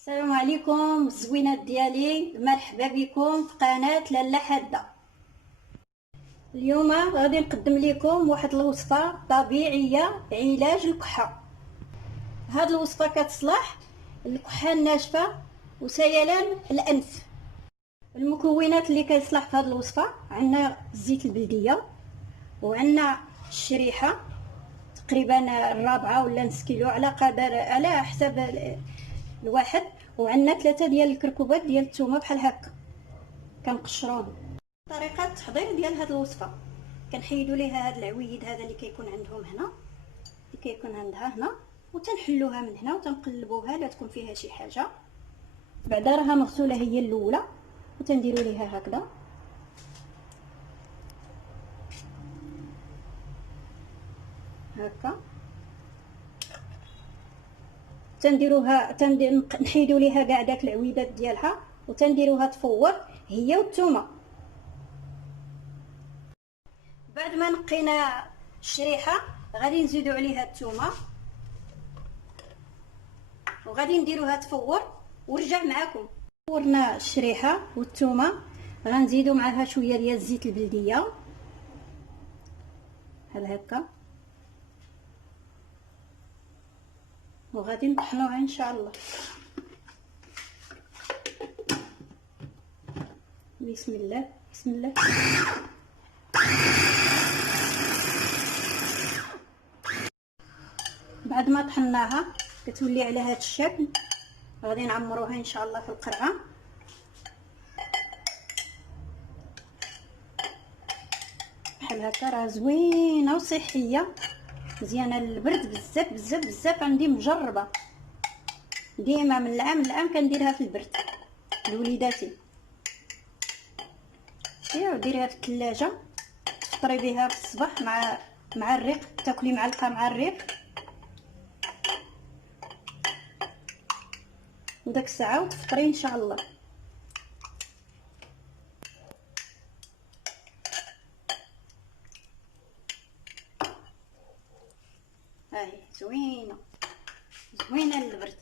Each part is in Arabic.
السلام عليكم الزوينات ديالي، مرحبا بكم في قناه لاله حاده. اليوم غادي نقدم لكم واحد الوصفه طبيعيه علاج الكحه. هاد الوصفه كتصلح الكحه الناشفه وسيلان الانف. المكونات اللي كيصلح في هاد الوصفه عندنا الزيت البلديه، وعندنا الشريحه تقريبا الرابعه ولا نص كيلو على قدر على حساب الواحد، وعندنا 3 ديال الكركوبات ديال الثومه بحال هكا كنقشروهم. طريقه التحضير ديال هذه الوصفه: كنحيدوا ليها هذا العويد هذا اللي كيكون عندهم هنا، اللي كيكون عندها هنا، وتنحلوها من هنا وتنقلبوها لا تكون فيها شي حاجه. بعدا راها مغسوله هي الاولى، وتنديروا ليها هكذا هكا، نحيدوا ليها كاع داك العويدات ديالها وتنديروها تفور هي والثومه. بعد ما نقينا الشريحه غادي نزيدوا عليها الثومه وغادي نديروها تفور ورجع معكم. فورنا الشريحه والثومه، غنزيدوا معها شويه ديال الزيت البلديه بحال هكا، وغادي نطحنوها ان شاء الله. بسم الله بسم الله. بعد ما طحناها كتولي على هذا الشكل، غادي نعمروها ان شاء الله في القرعه بحال هكا. راه زوينه وصحيه مزيانه للبرد، بزاف بزاف بزاف. عندي مجربه ديما من العام للعام كنديرها في البرد لوليداتي. وديريها في الثلاجه تفطري بها في الصباح مع الريق، تاكلي معلقه مع الريق، وداك الساعه وتفطري ان شاء الله. هاهي زوينه زوينه للبرد.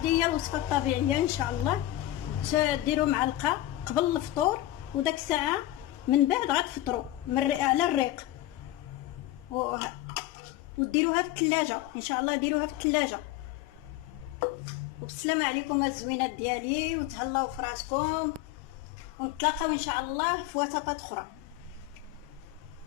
هي الوصفه الطبيعيه ان شاء الله. تديروا معلقه قبل الفطور، وداك الساعه من بعد غتفطروا على الريق، وديروها في الثلاجه ان شاء الله. ديروها في الثلاجه. وبالسلامه عليكم الزوينات ديالي، وتهلاو في راسكم، ونتلاقاو ان شاء الله في وصفات اخرى.